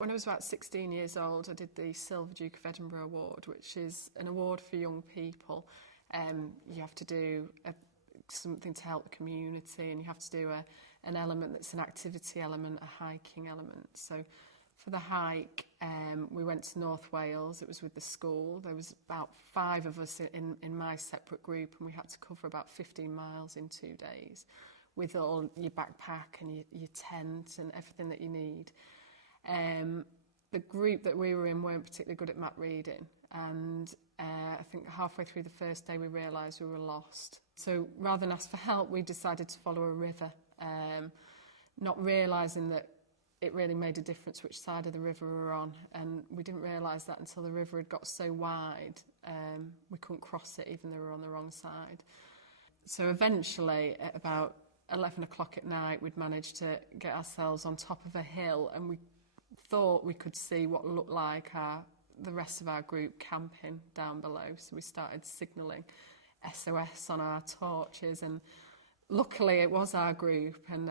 When I was about 16 years old, I did the Silver Duke of Edinburgh Award, which is an award for young people. You have to do something to help the community, and you have to do an element that's an activity element, a hiking element. So for the hike, we went to North Wales. It was with the school. There was about 5 of us in my separate group, and we had to cover about 15 miles in 2 days with all your backpack and your tent and everything that you need. The group that we were in weren't particularly good at map reading, and I think halfway through the first day we realised we were lost. So rather than ask for help, we decided to follow a river, not realising that it really made a difference which side of the river we were on, and we didn't realise that until the river had got so wide we couldn't cross it even though we were on the wrong side. So eventually at about 11 o'clock at night we'd managed to get ourselves on top of a hill, and we thought we could see what looked like the rest of our group camping down below. So we started signalling SOS on our torches, and luckily it was our group, and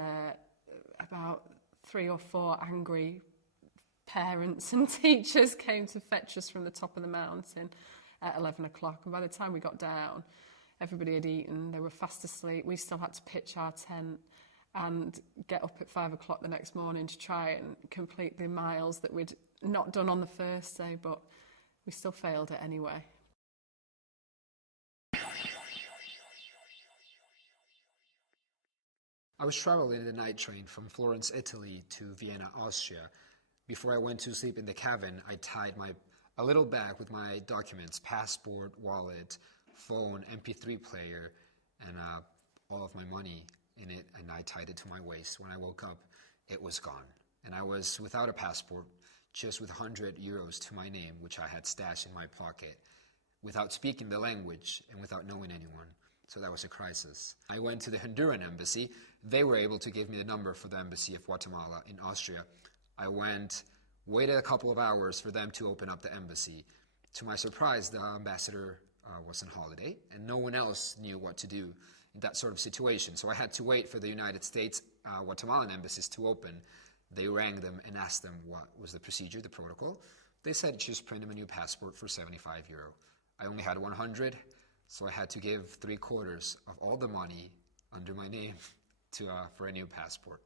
about 3 or 4 angry parents and teachers came to fetch us from the top of the mountain at 11 o'clock. And by the time we got down, everybody had eaten, they were fast asleep. We still had to pitch our tent and get up at 5 o'clock the next morning to try and complete the miles that we'd not done on the first day, but we still failed it anyway. I was traveling in the night train from Florence, Italy to Vienna, Austria. Before I went to sleep in the cabin, I tied a little bag with my documents, passport, wallet, phone, MP3 player, and all of my money in it, and I tied it to my waist. When I woke up, it was gone. And I was without a passport, just with 100 euros to my name, which I had stashed in my pocket, without speaking the language and without knowing anyone. So that was a crisis. I went to the Honduran embassy. They were able to give me the number for the embassy of Guatemala in Austria. I waited a couple of hours for them to open up the embassy. To my surprise, the ambassador was on holiday, and no one else knew what to do in that sort of situation. So I had to wait for the United States Guatemalan embassies to open. They rang them and asked them what was the procedure, the protocol. They said just print them a new passport for 75 euro. I only had 100, so I had to give 3/4 of all the money under my name for a new passport.